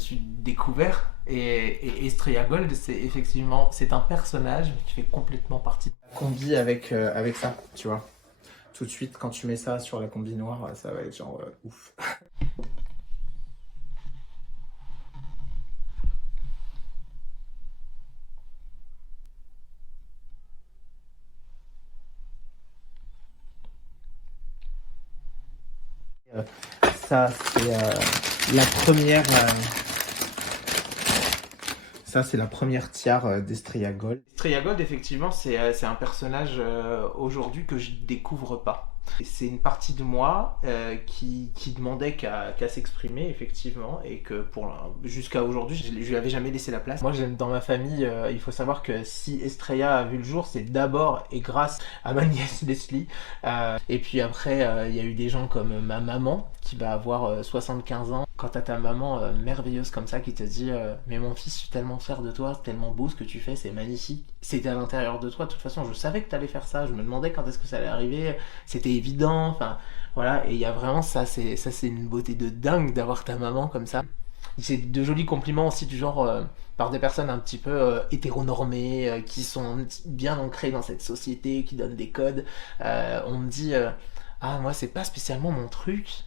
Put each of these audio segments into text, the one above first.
suis découvert. Et Estrella Gold, c'est effectivement, c'est un personnage qui fait complètement partie de la combi avec ça, tu vois. Tout de suite, quand tu mets ça sur la combi noire, ça va être genre ouf. Euh, Ça, c'est la première. Ça, c'est la première tiare d'Estrella Gold. Estrella Gold, effectivement, c'est un personnage aujourd'hui que je découvre pas. C'est une partie de moi qui demandait qu'à s'exprimer, effectivement, et que jusqu'à aujourd'hui, je lui avais jamais laissé la place. Moi, dans ma famille, il faut savoir que si Estrella a vu le jour, c'est d'abord et grâce à ma nièce Leslie. Et puis après, il y a eu des gens comme ma maman, qui va avoir 75 ans. Quand t'as ta maman merveilleuse comme ça qui te dit mais mon fils, je suis tellement fier de toi, c'est tellement beau ce que tu fais, c'est magnifique. C'était à l'intérieur de toi, de toute façon, je savais que t'allais faire ça, je me demandais quand est-ce que ça allait arriver, c'était évident, enfin voilà, et il y a vraiment ça c'est une beauté de dingue d'avoir ta maman comme ça. C'est de jolis compliments aussi du genre par des personnes un petit peu hétéronormées, qui sont bien ancrées dans cette société, qui donnent des codes. On me dit ah moi c'est pas spécialement mon truc,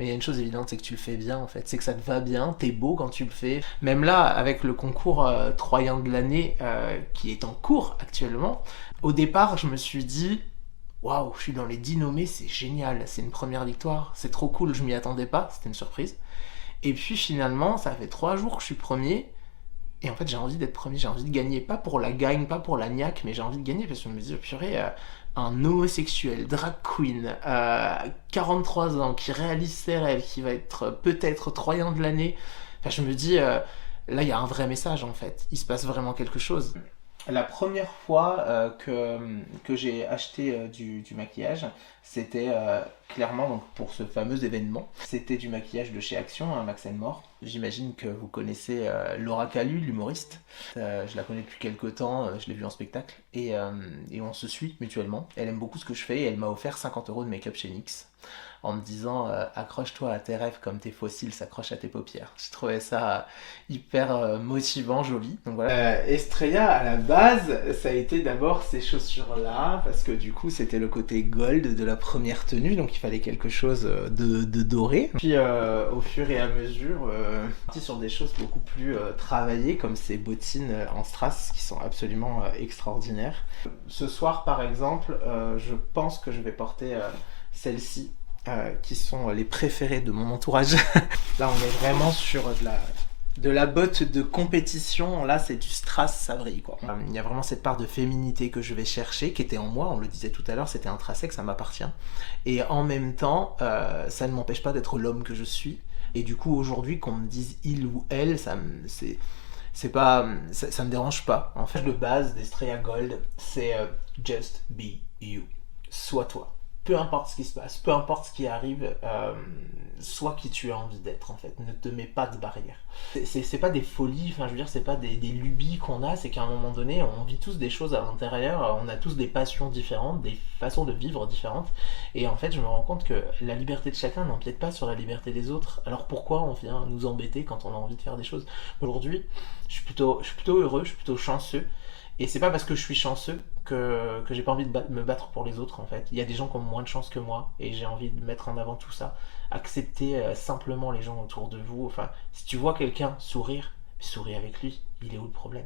mais il y a une chose évidente, c'est que tu le fais bien en fait. C'est que ça te va bien, t'es beau quand tu le fais. Même là, avec le concours Troyen de l'année qui est en cours actuellement, au départ, je me suis dit waouh, je suis dans les 10 nommés, c'est génial, c'est une première victoire, c'est trop cool, je m'y attendais pas, c'était une surprise. Et puis finalement, ça fait 3 jours que je suis premier. Et en fait, j'ai envie d'être premier, j'ai envie de gagner. Pas pour la gagne, pas pour la niaque, mais j'ai envie de gagner parce que je me dis, oh, purée, un homosexuel, drag queen, 43 ans, qui réalise ses rêves, qui va être peut-être Troyen de l'année. Enfin, je me dis, là, il y a un vrai message en fait. Il se passe vraiment quelque chose. La première fois que j'ai acheté du maquillage, c'était clairement donc, pour ce fameux événement. C'était du maquillage de chez Action, hein, Max More. J'imagine que vous connaissez Laura Calu, l'humoriste. Je la connais depuis quelques temps, je l'ai vue en spectacle. Et on se suit mutuellement. Elle aime beaucoup ce que je fais et elle m'a offert 50 euros de make-up chez NYX en me disant accroche-toi à tes rêves comme tes fossiles s'accrochent à tes paupières. Je trouvais ça hyper motivant, joli. Donc voilà. Estrella, à la base, ça a été d'abord ces chaussures-là, parce que du coup, c'était le côté gold de la première tenue, donc il fallait quelque chose de doré. Puis, au fur et à mesure, parti sur des choses beaucoup plus travaillées, comme ces bottines en strass, qui sont absolument extraordinaires. Ce soir, par exemple, je pense que je vais porter celles-ci, qui sont les préférées de mon entourage. Là, on est vraiment sur de la botte de compétition. Là, c'est du strass, ça brille quoi. Il y a vraiment cette part de féminité que je vais chercher, qui était en moi, on le disait tout à l'heure, c'était intrinsèque, ça m'appartient. Et en même temps, ça ne m'empêche pas d'être l'homme que je suis. Et du coup, aujourd'hui, qu'on me dise il ou elle, c'est pas, ça me dérange pas. En fait, de base d'Estrella Gold, c'est just be you. Sois toi. Peu importe ce qui se passe, peu importe ce qui arrive, sois qui tu as envie d'être en fait. Ne te mets pas de barrière. C'est pas des folies, enfin je veux dire, c'est pas des lubies qu'on a, c'est qu'à un moment donné, on vit tous des choses à l'intérieur, on a tous des passions différentes, des façons de vivre différentes. Et en fait, je me rends compte que la liberté de chacun n'empiète pas sur la liberté des autres. Alors pourquoi on vient nous embêter quand on a envie de faire des choses? Aujourd'hui, je suis plutôt heureux, je suis plutôt chanceux. Et c'est pas parce que je suis chanceux que j'ai pas envie de me battre pour les autres en fait. Il y a des gens qui ont moins de chance que moi et j'ai envie de mettre en avant tout ça. Accepter simplement les gens autour de vous. Enfin, si tu vois quelqu'un sourire, souris avec lui. Il est où le problème?